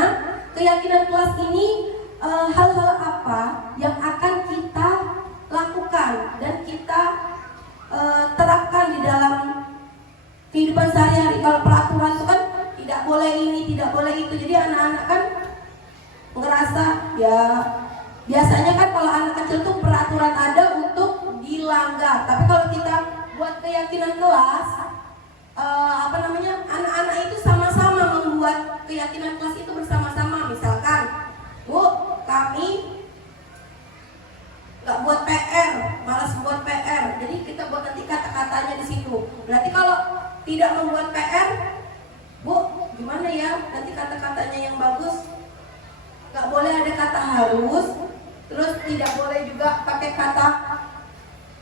keyakinan kelas ini hal-hal apa yang akan kita lakukan dan kita terapkan di dalam kehidupan sehari-hari. Kalau peraturan itu kan tidak boleh ini, tidak boleh itu. Jadi anak-anak kan ngerasa ya, biasanya kan kalau anak kecil tuh peraturan ada untuk dilanggar. Tapi kalau kita buat keyakinan kelas, anak-anak itu sama-sama membuat keyakinan kelas itu bersama-sama. Misalkan, Bu, kami nggak buat PR, malas buat PR. Jadi kita buat nanti kata-katanya di situ. Berarti kalau tidak membuat PR, Bu, gimana ya? Nanti kata-katanya yang bagus. Nggak boleh ada kata harus, terus tidak boleh juga pakai kata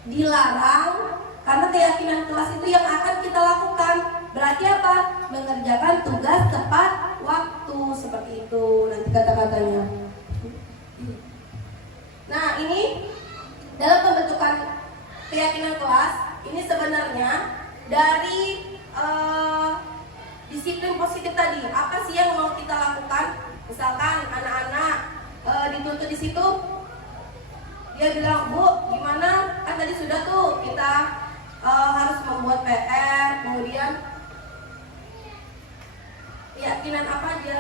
dilarang, karena keyakinan kelas itu yang akan kita lakukan. Berarti apa? Mengerjakan tugas tepat waktu, seperti itu nanti kata-katanya. Nah, ini dalam pembentukan keyakinan kelas ini sebenarnya dari disiplin positif tadi. Apa sih yang mau kita lakukan? Misalkan anak-anak dituntut di situ, dia bilang, Bu, gimana? Kan tadi sudah tuh kita harus membuat PR, kemudian keyakinan apa aja,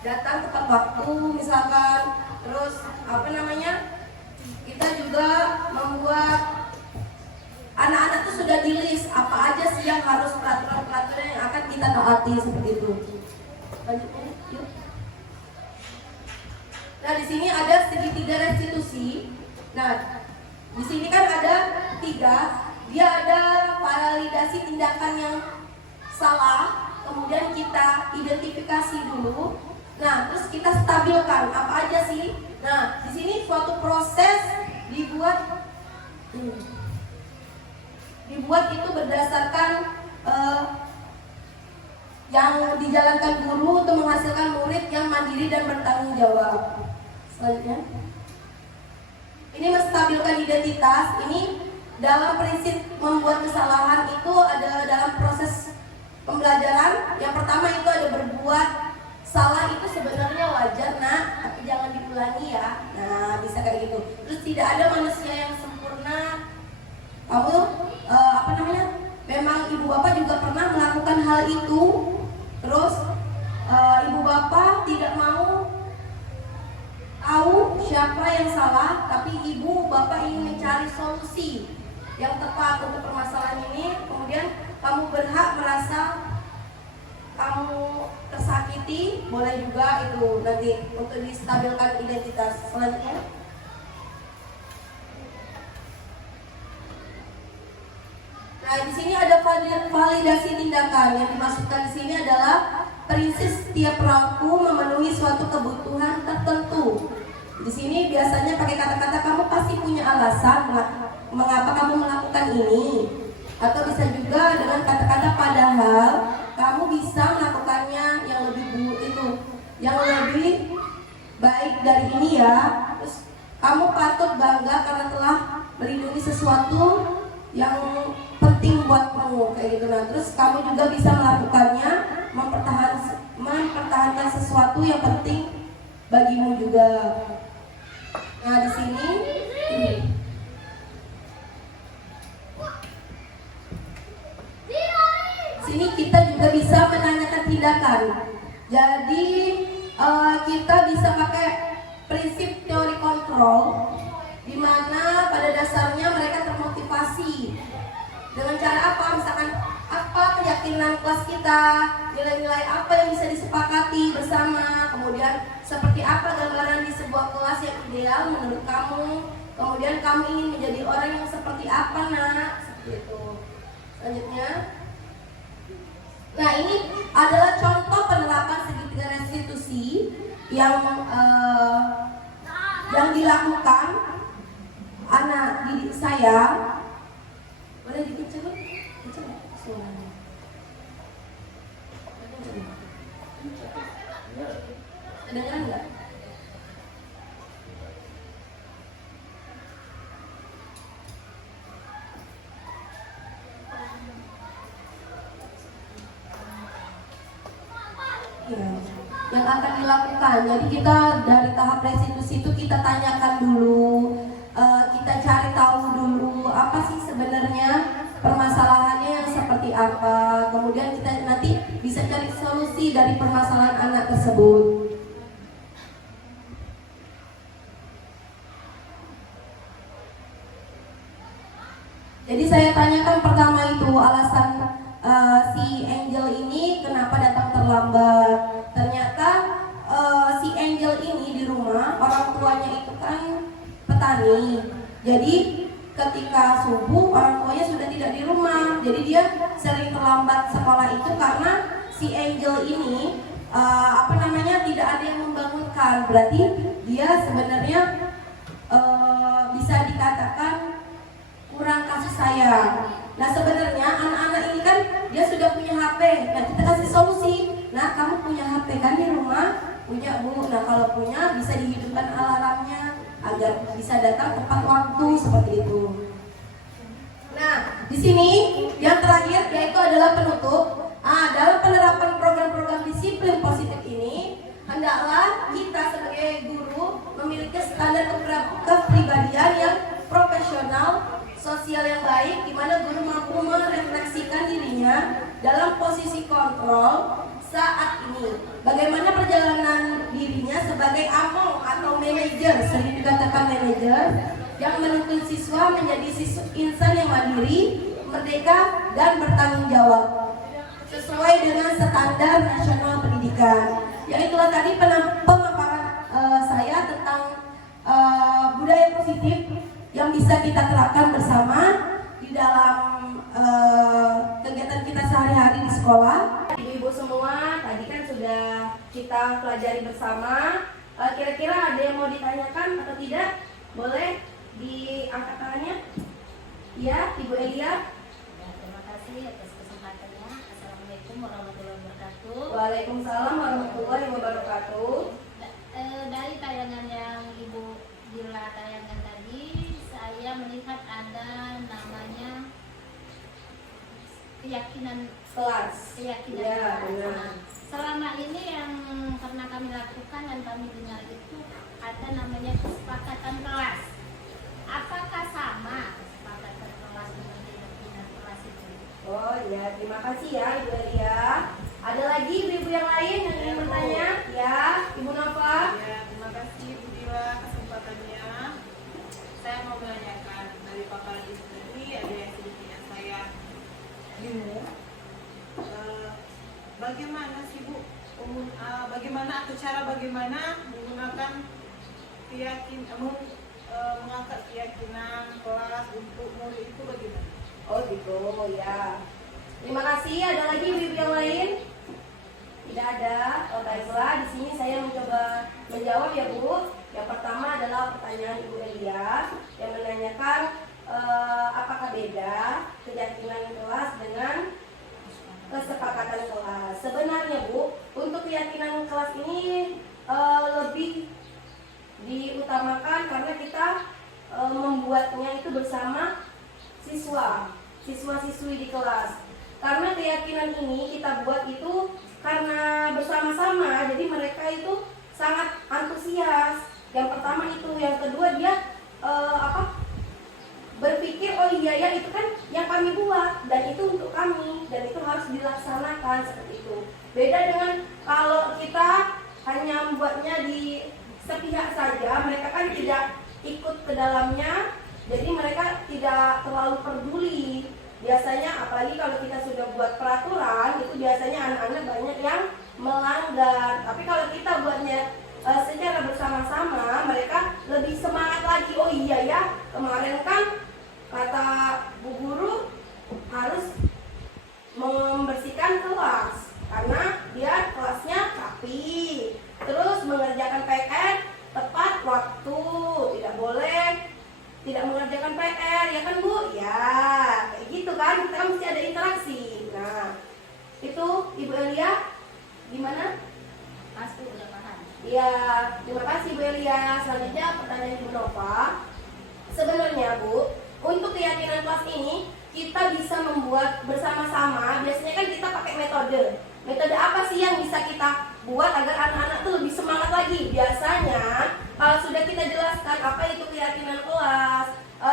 datang tepat waktu misalkan, terus kita juga membuat anak-anak tuh sudah di list apa aja sih yang harus peraturan-peraturan yang akan kita taati, seperti itu. Lanjutnya, yuk. Nah, di sini ada segitiga restitusi. Nah, di sini kan ada 3. Dia ada validasi tindakan yang salah, kemudian kita identifikasi dulu. Nah, terus kita stabilkan apa aja sih. Nah, di sini suatu proses dibuat itu berdasarkan yang dijalankan guru untuk menghasilkan murid yang mandiri dan bertanggung jawab. Selanjutnya, ini menstabilkan identitas. Ini dalam prinsip membuat kesalahan itu ada dalam proses pembelajaran. Yang pertama itu ada berbuat salah itu sebenarnya wajar, nak, tapi jangan diulangi ya. Nah, bisa kayak gitu. Terus tidak ada manusia yang sempurna. Kamu memang ibu bapak juga pernah melakukan hal itu. Terus ibu bapak tidak mau tahu siapa yang salah, tapi ibu bapak ingin mencari solusi yang tepat untuk permasalahan ini. Kemudian kamu berhak merasa kamu tersakiti, boleh juga itu nanti untuk distabilkan identitas. Selanjutnya, nah di sini ada validasi tindakan. Yang dimaksudkan di sini adalah prinsip setiap pelaku memenuhi suatu kebutuhan tertentu. Di sini biasanya pakai kata-kata kamu pasti punya alasan mengapa kamu melakukan ini, atau bisa juga dengan kata-kata padahal kamu bisa melakukannya yang lebih baik dari ini ya. Terus kamu patut bangga karena telah melindungi sesuatu yang penting buatmu, kayak gitu. Nah, terus kamu juga bisa melakukannya, mempertahankan sesuatu yang penting bagimu juga. Nah, di sini kita juga bisa menanyakan tindakan. Jadi kita bisa pakai prinsip teori kontrol, di mana pada dasarnya mereka termotivasi dengan cara apa? Misalkan apa keyakinan kelas kita, nilai-nilai apa yang bisa disepakati bersama, kemudian seperti apa gambaran di sebuah kelas yang ideal menurut kamu, kemudian kamu ingin menjadi orang yang seperti apa, nak, seperti itu. Selanjutnya, nah ini adalah contoh penerapan segitiga restitusi yang dilakukan anak didik saya. Boleh dikecil? Kecil suaranya. Kedengeran nggak? Ya, yang akan dilakukan. Jadi kita dari tahap restitusi itu kita tanyakan dulu, kita cari tahu dulu apa sih sebenarnya permasalahannya yang seperti apa. Kemudian kita nanti bisa cari solusi dari permasalahan anak tersebut. Jadi saya tanyakan pertama itu alasan si Angel ini kenapa datang terlambat. Ternyata si Angel ini di rumah orang tuanya itu kan petani. Jadi ketika subuh orang tuanya sudah tidak di rumah. Jadi dia sering terlambat sekolah itu karena si Angel ini tidak ada yang membangunkan. Berarti dia sebenarnya bisa dikatakan kurang kasih sayang. Nah sebenarnya anak-anak ini kan dia sudah punya HP. Nah kita kasih solusi. Nah kamu punya HP kan di rumah? Punya bu. Nah kalau punya bisa dihidupkan alarmnya agar bisa datang tepat waktu seperti itu. Nah di sini yang terakhir yaitu adalah penutup. Dalam penerapan program-program disiplin positif ini hendaklah kita sebagai guru memiliki standar kepribadian yang profesional, sosial yang baik, di mana guru mampu merefleksikan dirinya dalam posisi kontrol saat ini. Bagaimana perjalanan dirinya sebagai among atau manajer, sering dikatakan manajer, yang menuntun siswa menjadi insan yang mandiri, merdeka, dan bertanggung jawab sesuai dengan standar nasional pendidikan. Yaitulah tadi pemaparan saya tentang budaya positif yang bisa kita terapkan bersama di dalam kegiatan kita sehari-hari di sekolah. Ibu-ibu semua, tadi kan sudah kita pelajari bersama. Kira-kira ada yang mau ditanyakan atau tidak? Boleh diangkat tangannya? Ya, Ibu Elia. Ya, terima kasih atas kesempatannya. Assalamualaikum warahmatullahi wabarakatuh. Waalaikumsalam warahmatullahi wabarakatuh. Dari tayangan yang Ibu Dila tayangkan tadi, saya melihat ada namanya keyakinan Kelas. ya, benar. selama ini yang pernah kami lakukan dan kami dengar itu ada namanya kesepakatan kelas. Apakah sama kesepakatan kelas dengan keyakinan kelas itu? Oh ya, terima kasih ya Ibu Elia. Ada lagi ibu-ibu yang lain yang ingin bertanya? Ya, Ibu Nova. Ya, terima kasih Bu Dila kesempatannya. Saya mau menanyakan dari paparan Ibu tadi ada yang sedikit saya bingung. Bagaimana sih Bu, bagaimana atau cara bagaimana menggunakan mengangkat keyakinan kelas untuk murid itu bagaimana? Oh gitu ya. Terima kasih. Ada lagi ibu yang lain? Tidak ada. Oh baiklah. Di sini saya mencoba menjawab ya Bu. Yang pertama adalah pertanyaan Ibu Elia yang menanyakan apakah beda keyakinan kelas dengan kesepakatan kelas. Sebenarnya Bu, untuk keyakinan kelas ini lebih diutamakan karena kita membuatnya itu bersama siswa-siswi di kelas. Karena keyakinan ini kita buat itu karena bersama-sama, jadi mereka itu sangat antusias. Yang pertama itu, yang kedua dia berpikir oh iya ya itu kan yang kami buat dan itu untuk kami dan itu harus dilaksanakan seperti itu. Beda dengan kalau kita hanya membuatnya di sepihak saja, mereka kan tidak ikut ke dalamnya, jadi mereka tidak terlalu peduli. Biasanya apalagi kalau kita sudah buat peraturan itu biasanya anak-anak banyak yang melanggar. Tapi kalau kita buatnya secara bersama-sama, mereka lebih semangat lagi. Oh iya ya, kemarin kan kata Bu Guru harus membersihkan kelas karena dia kelasnya rapi, terus mengerjakan PR tepat waktu, tidak boleh tidak mengerjakan PR, ya kan Bu? Ya, kayak gitu kan, kita kan mesti ada interaksi. Nah, itu Ibu Elia, gimana? Pasti udah paham. Ya, terima kasih Bu Elia. Selanjutnya pertanyaan Ibu Nova. Sebenarnya Bu, untuk keyakinan kelas ini kita bisa membuat bersama-sama. Biasanya kan kita pakai metode. Metode apa sih yang bisa kita buat agar anak-anak tuh lebih semangat lagi. Biasanya kalau sudah kita jelaskan apa itu keyakinan kelas,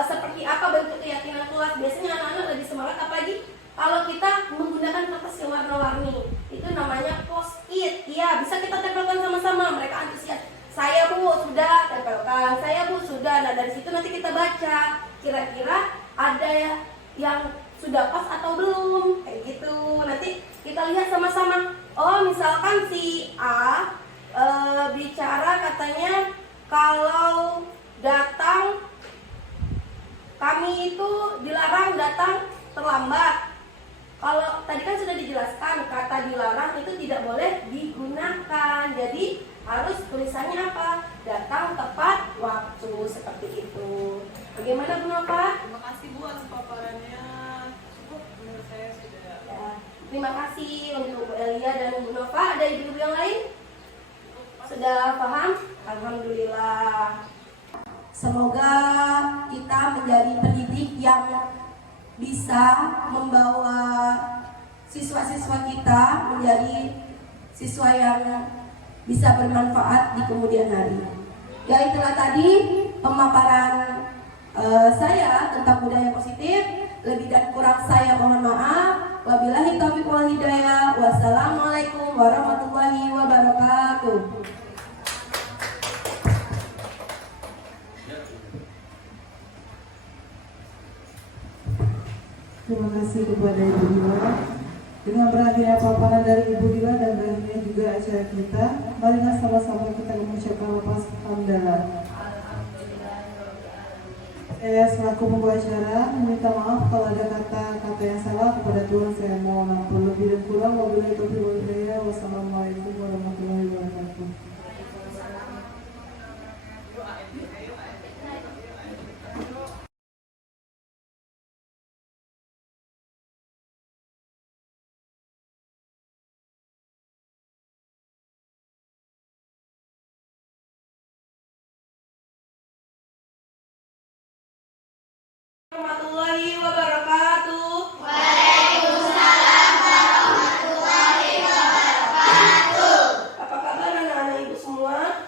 seperti apa bentuk keyakinan kelas, biasanya anak-anak lebih semangat. Apalagi kalau kita menggunakan kertas yang warna-warni, itu namanya post-it. Iya, bisa kita tempelkan sama-sama. Mereka antusias. Saya Bu sudah tempelkan, saya Bu sudah. Nah dari situ nanti kita baca kira-kira ada yang sudah pas atau belum, kayak gitu. Nanti kita lihat sama-sama. Oh misalkan si A bicara katanya kalau datang, kami itu dilarang datang terlambat. Kalau tadi kan sudah dijelaskan kata dilarang itu tidak boleh digunakan. Jadi harus tulisannya apa? Datang tepat waktu, seperti itu. Bagaimana Bu Nova? Terima kasih Bu atas paparannya. Cukup menurut saya sudah. Ya, terima kasih untuk Bu Elia dan Bu Nova. Ada ibu-ibu yang lain? Sudah paham? Alhamdulillah. Semoga kita menjadi pendidik yang bisa membawa siswa-siswa kita menjadi siswa yang bisa bermanfaat di kemudian hari. Ya itulah tadi pemaparan saya tentang budaya positif. Lebih dan kurang saya mohon maaf. Wabillahi taufiq wal hidayah. Wassalamualaikum warahmatullahi wabarakatuh. Terima kasih kepada Ibu Dila. Dengan berakhirnya paparan dari Ibu Dila dan berakhirnya juga acara kita, marilah sama-sama kita mengucapkan lepas hamdalah. Saya selaku pembawa acara meminta maaf kalau ada kata-kata yang salah. Kepada Tuhan saya mohon ampun. Lebih dan kurang wabillahi taufiq wal hidayah. Wassalamualaikum warahmatullahi wabarakatuh. Warahmatullahi wabarakatuh. Apa kabar anak-anak ibu semua?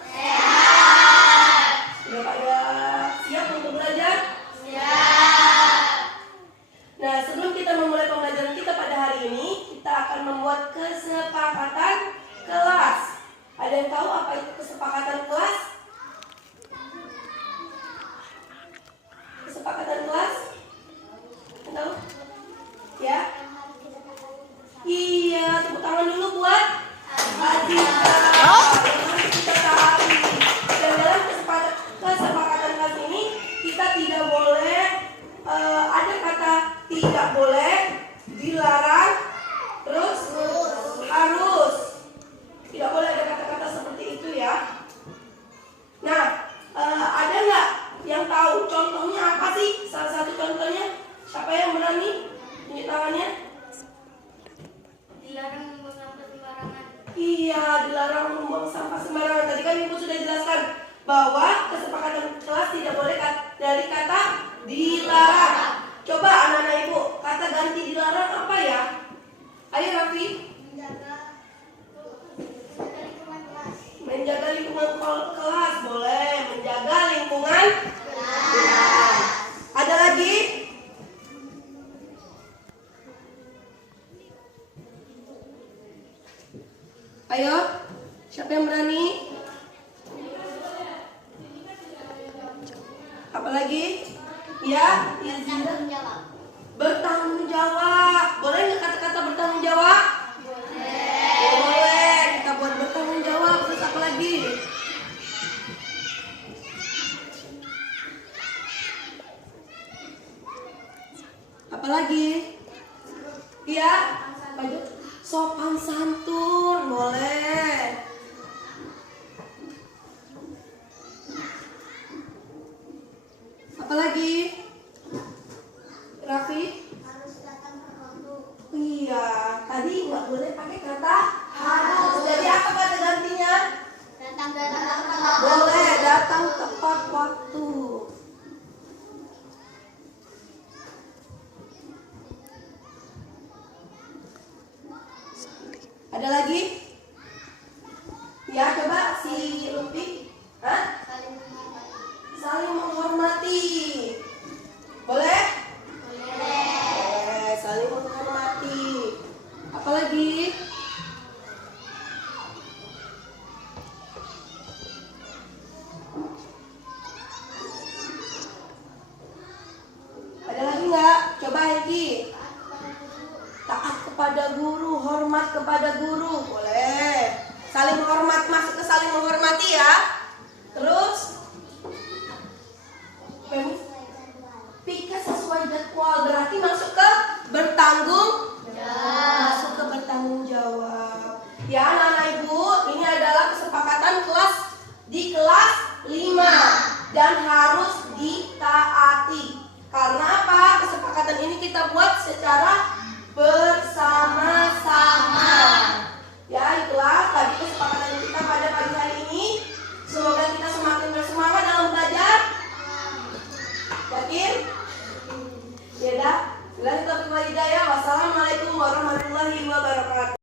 Sudah pada siap untuk belajar? Nah, sebelum kita memulai pembelajaran kita pada hari ini, kita akan membuat kesepakatan kelas. Ada yang tahu apa itu kesepakatan kelas? Kesepakatan kelas? Tahu? Ya? Iya, tepuk tangan dulu buat Adita. Mari kita taati. Dan dalam kesepakatan kelas ini kita tidak boleh ada kata tidak boleh, dilarang, terus harus. Tidak boleh ada kata-kata seperti itu ya. Nah, ada nggak yang tahu contohnya apa sih? Salah satu contohnya, siapa yang berani? Tunjuk tangannya. Dilarang membuang sampah sembarangan. Iya, dilarang membuang sampah sembarangan. Tadi kan Ibu sudah jelaskan bahwa kesepakatan kelas tidak boleh dari kata dilarang. Coba anak-anak Ibu, kata ganti dilarang apa ya? Ayo Raffi. Menjaga lingkungan kelas boleh. Menjaga lingkungan kelas. Ada lagi? Ayo, siapa yang berani? Apa lagi? Ya, Bertanggung jawab. bertanggung jawab. Boleh nggak kata-kata bertanggung jawab? Boleh. Kita buat bertanggung jawab. Terus apa lagi? Apa lagi? Iya. Lanjut. Sopan santun boleh. Apa lagi? Raffi? Harus datang tepat waktu. Iya, tadi nggak boleh pakai kata harus. Jadi apa kata gantinya? Datang tepat waktu. Boleh datang tepat waktu. Ada lagi? Apalagi? Ada lagi nggak? Coba Heki. Taat kepada guru, hormat kepada guru. Boleh. Saling menghormat, masuk ke saling menghormati ya. Terus pikir sesuai jadwal, berarti masuk ke bertanggung jawab. Masuk ke bertanggung jawab. Ya anak-anak ibu, ini adalah kesepakatan kelas di kelas 5 dan harus ditaati. Karena apa? Kesepakatan ini kita buat secara bersama-sama. Ya itulah tadi kesepakatan kita pada pagi hari ini. Semoga kita semakin bersemangat dalam belajar. Yakin? Ya dah. Wassalamualaikum warahmatullahi wabarakatuh.